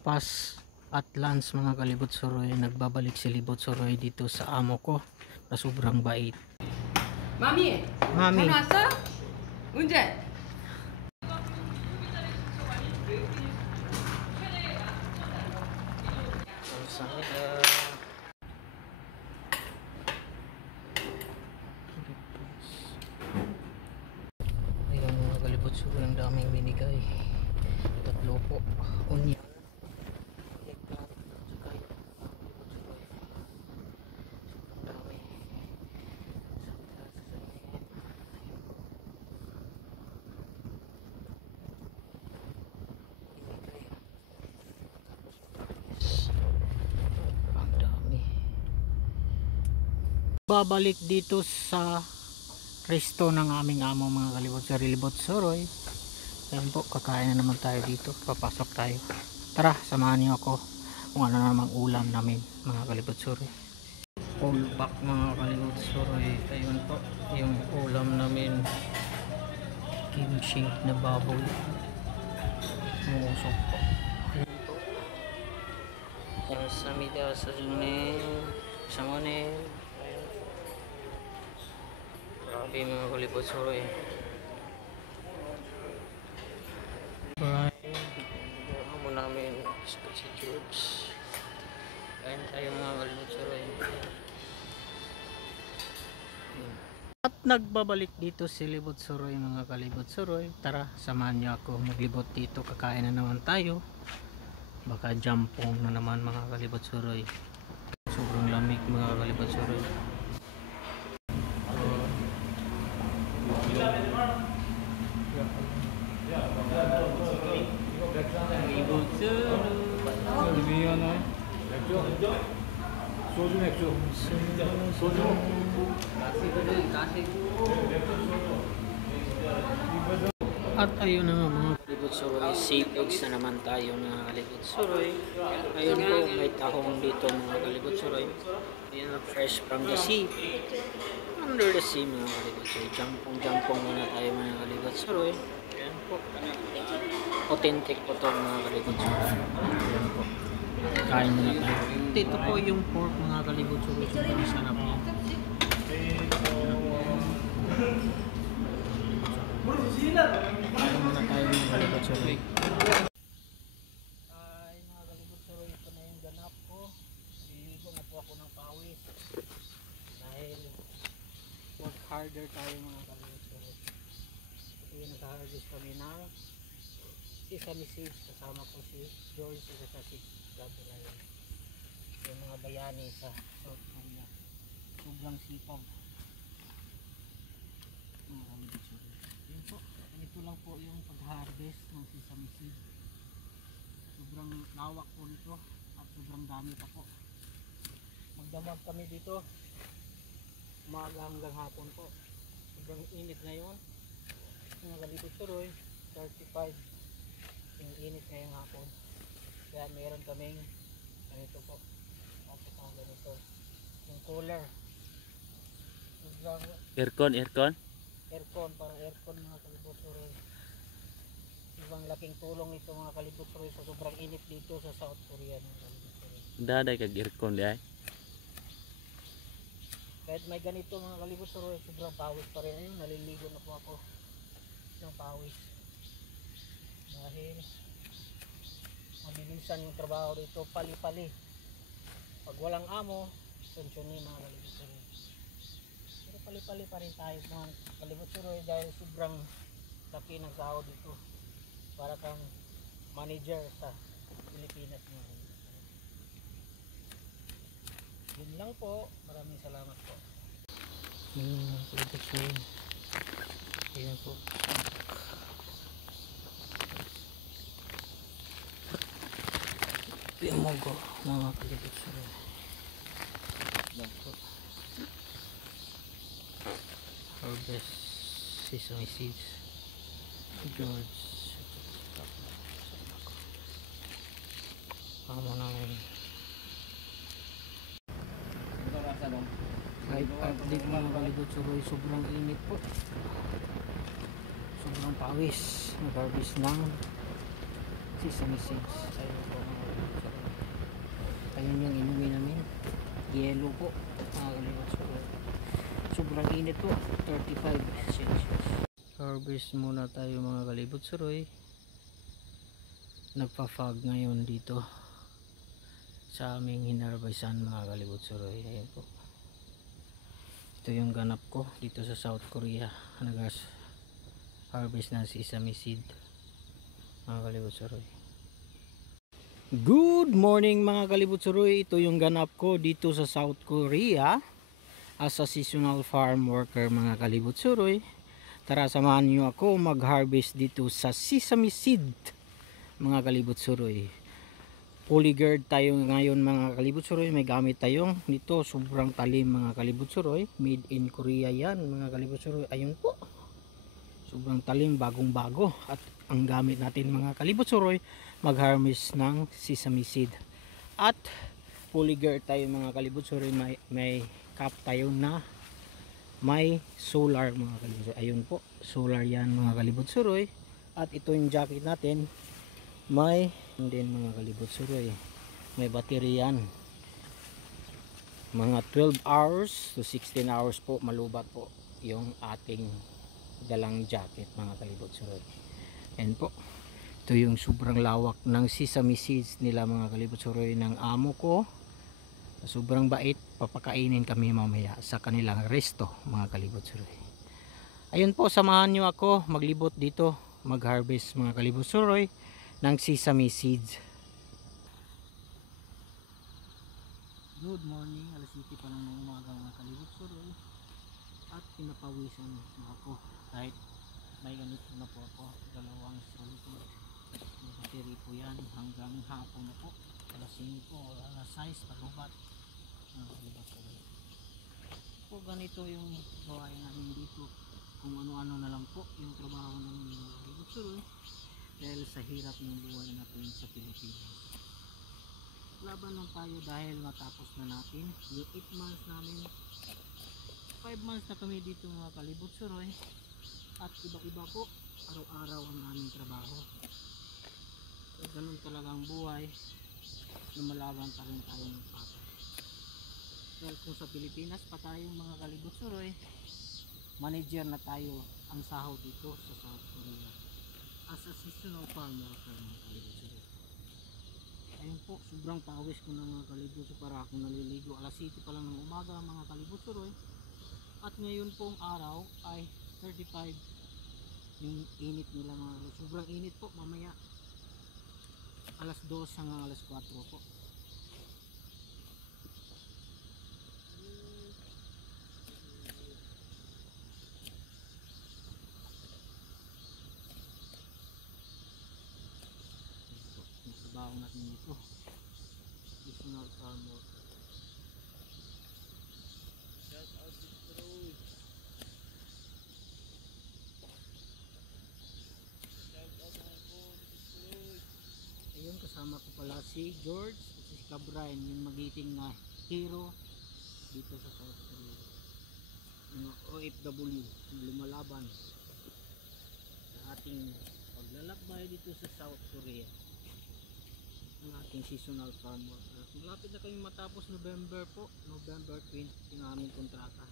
Pas at lunch mga kalibot suroy, nagbabalik si Libot Suroy dito sa amo ko na sobrang bait. Mami, Mami, 전화 왔어? 언제? ayun mga kalibot suroy, ang daming binigay. Tatlo po, onion, eggplant, tsaka yung dami. Ang dami. Babalik dito sa resto ng aming amo mga kalibot sa Libot Suroy. Ayan po, kakain na naman tayo dito. Papasok tayo. Tara, samahan niyo ako kung ano namang ulam namin mga kalibot suroy. Full back mga kalibot suroy. Ayun po, yung ulam namin. Kimchi na baboy. Musok po. Ayun po. Yung samida sa junin. Samonin. Ayun po. Grabe mga kalibot suroy. Amo namin si George. Kain tayo mga kalibot suroy. At nagbabalik dito si Libot Suroy mga kalibot suroy. Tara, samahan niyo ako maglibot dito. Kakain na naman tayo. Baka jampong na naman mga kalibot suroy. Sobrang lamig mga kalibot suroy. 소주 맥주 소주 At ayun na nga mga kalibot suroy, seafoods na naman tayo mga kalibot suroy. Ayun po, may tahong dito mga kalibot suroy. Ayun na, fresh from the sea. Under the sea mga kalibot suroy. Jampong muna tayo mga kalibot suroy. Ayun po. Authentic po to mga kalibot suroy. Ayun po. Kain muna tayo. Dito po yung pork mga kalibot suroy. Sobrang sarap niya. Kain muna tayo mga kalibot suroy. Ay mga kalibot suroy, ito na yung ganap ko. Liligo na po ako ng pawis. Dahil work harder tayo mga kalibot suroy. Ito yung nag-harvest kami ng sesame seeds. Kasama ko si George at si Gabriel. Yung mga bayani sa South Korea. Sobrang sipag. Mga kalibot suroy. Yun po, ito lang po yung pag-harvest ng sesame seed. Sobrang lawak po nito at sobrang dami pa po. Magdamag kami dito umaga hanggang hapon po. Sobrang init ngayon mga kalibot suroy, 35 yung init ngayong hapon. Kaya meron kaming ganito po, tapos ang ganito yung cooler, sobrang 에어컨 parang aircon mga kalibot suroy. Ibang laking tulong ito mga kalibot suroy sa sobrang init dito sa South Korea mga kalibot suroy. daday kag aircon di ay Kahit may ganito mga kalibot suroy, sobrang pawis pa rin. Ayun, naliligo na po ako ng pawis dahil mabilisan yung trabaho dito, pali-pali. Pag walang amo, tensyonin mga kalibot suroy. Pero pali-pali pa rin tayo mga kalibot suroy dahil sobrang laki ng sahod dito. Para kang manager sa Pilipinas mga kalibot suroy. Yun lang po, maraming salamat po. Kalibot suroy, ayan po. Yung mogo mga kalibot suroy. Yan po. Harvest sesame seeds. George. Amo namin. Kahit update mga kalibot suroy, sobrang init po. Sobrang pawis. Nag-harvest ng sesame seeds. Ayun po mga po mga kalibutsuroy. Sobrang init po, 35 Celsius. Harvest muna tayo mga kalibutsuroy. Nagpa-fog ngayon dito sa aming hinarvestan mga kalibutsuroy. Ayan po, ito yung ganap ko dito sa South Korea. Harvest ng sesame seed mga kalibutsuroy. Good morning mga kalibutsuroy. Ito yung ganap ko dito sa South Korea as a seasonal farm worker mga kalibutsuroy. Tara samahan nyo ako mag-harvest dito sa sesame seed mga kalibutsuroy. Polyguard tayo ngayon mga kalibutsuroy. May gamit tayong dito, sobrang talim mga kalibutsuroy. Made in Korea yan mga kalibutsuroy. Ayun po, sobrang talim, bagong bago. At ang gamit natin mga kalibutsuroy, mag-harvest ng sesame seed. At polyguard tayo mga kalibutsuroy. May cap tayo na may solar mga kalibutsuroy. Ayun po, solar yan mga kalibutsuroy. At ito yung jacket natin, may din mga kalibutsuroy, may battery yan. Mga 12 hours to 16 hours po malubat po yung ating dalang jacket mga kalibutsuroy. And po, ito yung sobrang lawak ng sesame seeds nila mga kalibutsuroy ng amo ko. Sobrang bait, papakainin kami mamaya sa kanilang resto mga kalibutsuroy. Ayun po, samahan nyo ako maglibot dito, mag-harvest mga kalibutsuroy ng sesame seeds. Good morning, alas 7 pa lang ng umaga mga kalibutsuroy. At pinapawisan ako kahit may ganito na po ako, dalawang solid. May battery po yan hanggang hapon na po, alas 5 po, alas 6 palubat mga kalibutsuroy. Po ganito yung gawain namin dito, kung ano-ano na lang po yung trabaho ng mga kalibutsuroy dahil sa hirap ng buhay natin sa Pilipinas. Laban lang tayo dahil matapos na natin yung 8 months namin. 5 months na kami dito mga kalibutsuroy. At iba-iba po, araw-araw ang aming trabaho. So, ganun talagang buhay, lumalaban pa rin tayo ng patay. Dahil kung sa Pilipinas pa tayong mga kalibutsuroy, manager na tayo ang sahod dito sa South Korea as a seasonal farm worker mga kalibutsuroy. Ayun po, sobrang pawis ko ng mga kalibutsuroy, para akong naliligo. Alas 7 pa lang ng umaga mga kalibutsuroy. At ngayon pong araw ay 35 yung init nila mga kalibutsuroy. Sobrang init po, mamaya alas 2 hanggang alas 4 po. Trabaho natin dito, seasonal farm worker. Shout out to Troy. Shout out ako Troy. Ayun, kasama ko pala si George at si Cabrain, yung magiting na hero dito sa South Korea, mga OFW na lumalaban sa ating paglalakbay dito sa South Korea ng ating seasonal farm worker. Malapit na kami matapos, November po, November 20 yung aming kontrata.